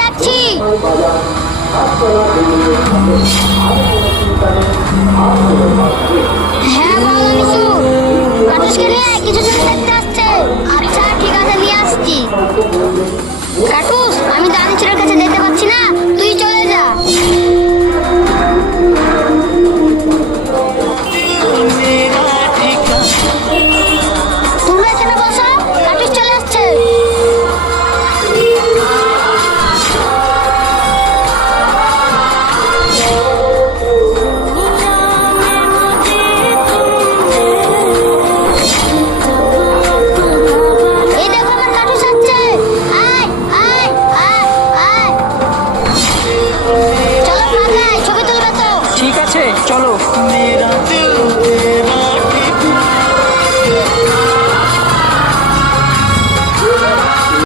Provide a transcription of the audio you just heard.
ডাকছি। হ্যাঁ কিছু আচ্ছা ঠিক আছে নিয়ে আসছি। চলো।